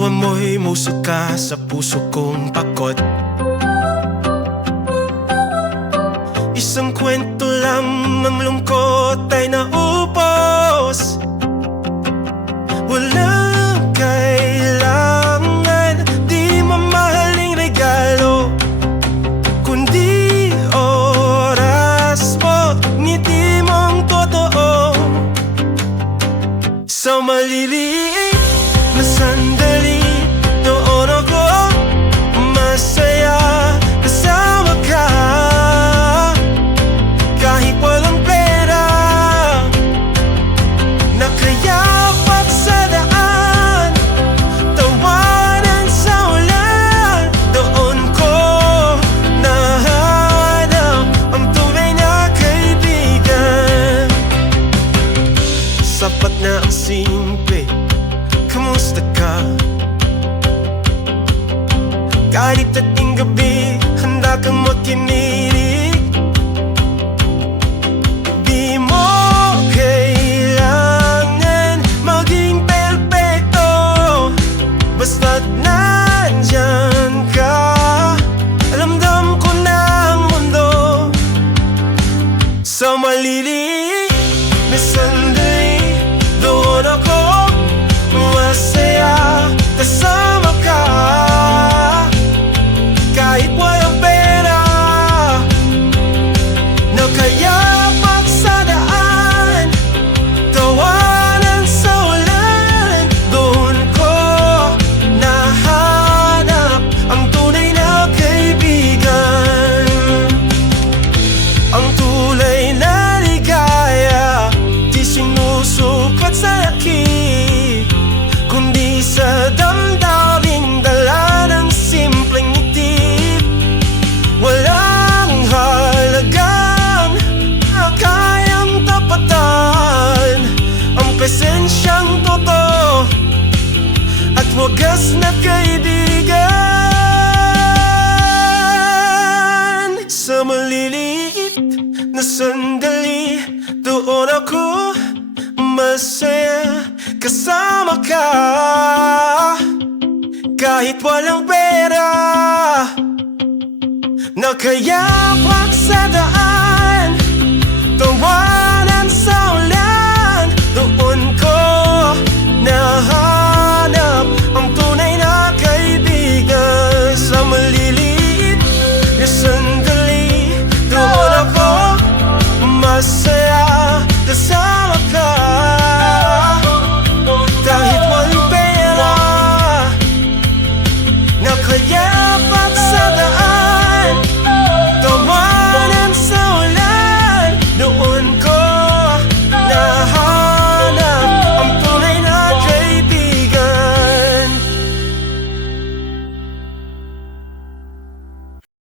tawa mo'y musok ka sa puso kong pakot. Isang kwento lang ang lungkot ay naupos. Walang kailangan, di mamahaling regalo, kundi oras mo, ngiti mong totoo. Sa maliliit na sandali, doon ako masaya kasama ka. Kahit walang pera, nakayapak sa daan, tawanan sa ulan, doon ko nahanap ang tunay na kaibigan. Sapat na ang simple, kamusta ka? Kahit ating gabi, handa kang makinig. Di mo kailangan maging perfecto, basta't nandyan ka. Alamdam ko na ang mundo. Sa maliliit na sandali, doon ako masaya kasama ka. Kahit walang pera, nakayapak sa daan, tawanan sa ulan, doon ko nahanap ang tunay na kaibigan. Ang tulay na ligaya, di sinusukat sa laki, kundi sa damdaming dala ng simpleng ngiti. Walang halagang kayang tapatan ang presensyang totoo at wagas na kaibigan. Sa maliliit na sandali, doon ako masaya kasama ka. Kahit walang pera, nakayapak sa daan,